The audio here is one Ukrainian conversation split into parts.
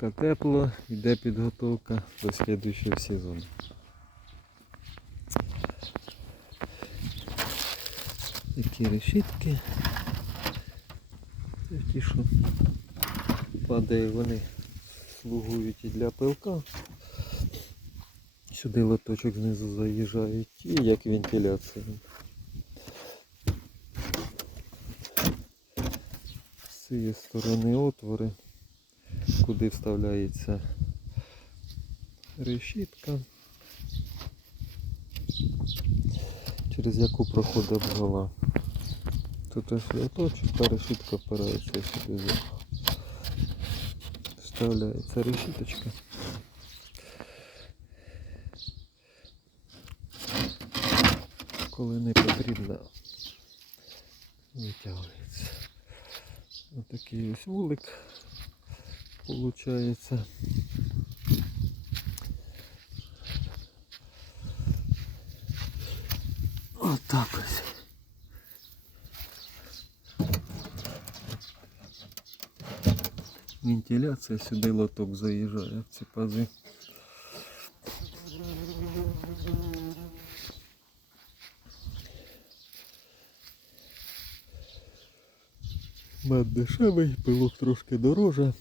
Поки тепло, йде підготовка до слідуючого сезону. Такі решітки. Ті, що падає, вони слугують і для пилка. Сюди лоточок знизу заїжджають і як вентиляція. З цієї сторони отвори, куди вставляється решітка, через яку проходить бджола. Тут ось лоточок, та решітка впирається сюди. Вставляється решіточка. Коли не потрібно, витягується. Отакий ось вулик получається. Отак ось. Вентиляція сюди лоток заїжджає в ці пази. Мед пилок трошки дороже.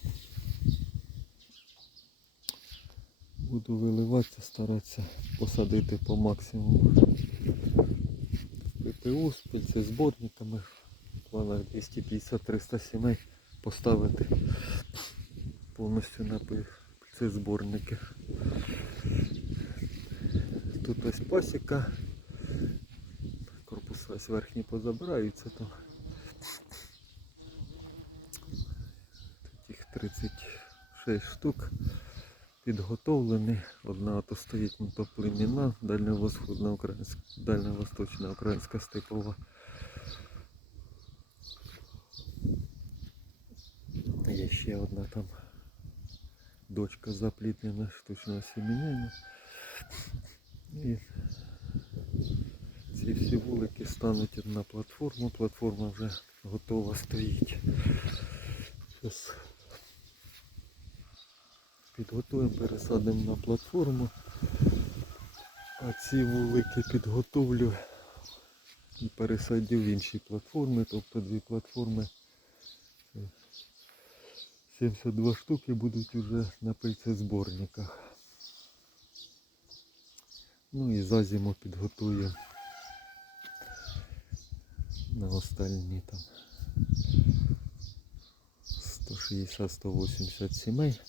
Буду виливатися, старатися посадити по максимуму. ПТУ з пільцезборниками в планах 250-300 сімей поставити повністю на пільцезборники. Тут ось пасіка. Корпуси ось верхні позабираються там. Таких 36 штук підготовлені. Одна то стоїть мотоплемінна, дальньовосходна українська, дальньовосточна українська степова. Є ще одна там дочка запліднена штучного сіміння. І ці всі вулики стануть на платформу. Платформа вже готова стоїть. Зараз підготуємо, пересадимо на платформу. А ці вулики підготовлю і пересадю в інші платформи, тобто дві платформи. 72 штуки будуть уже на пильцезборниках. Ну і за зиму підготую на остальні там 160-180 сімей.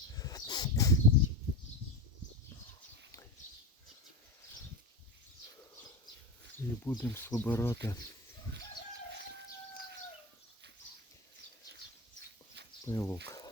І будемо збирати пилок.